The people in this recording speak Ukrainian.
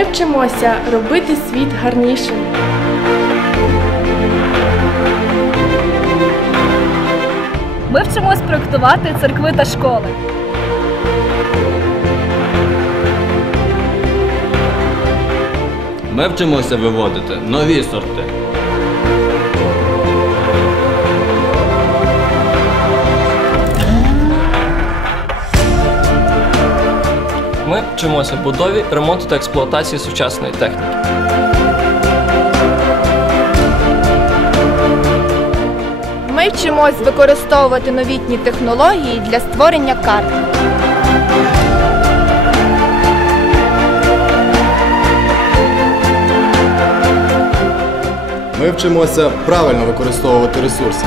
вчимося робити світ гарнішим. Ми вчимось проектувати церкви та школи. Ми вчимося виводити нові сорти. Ми вчимося будові, ремонту та експлуатації сучасної техніки. Ми вчимось використовувати новітні технології для створення карт. Ми вчимося правильно використовувати ресурси.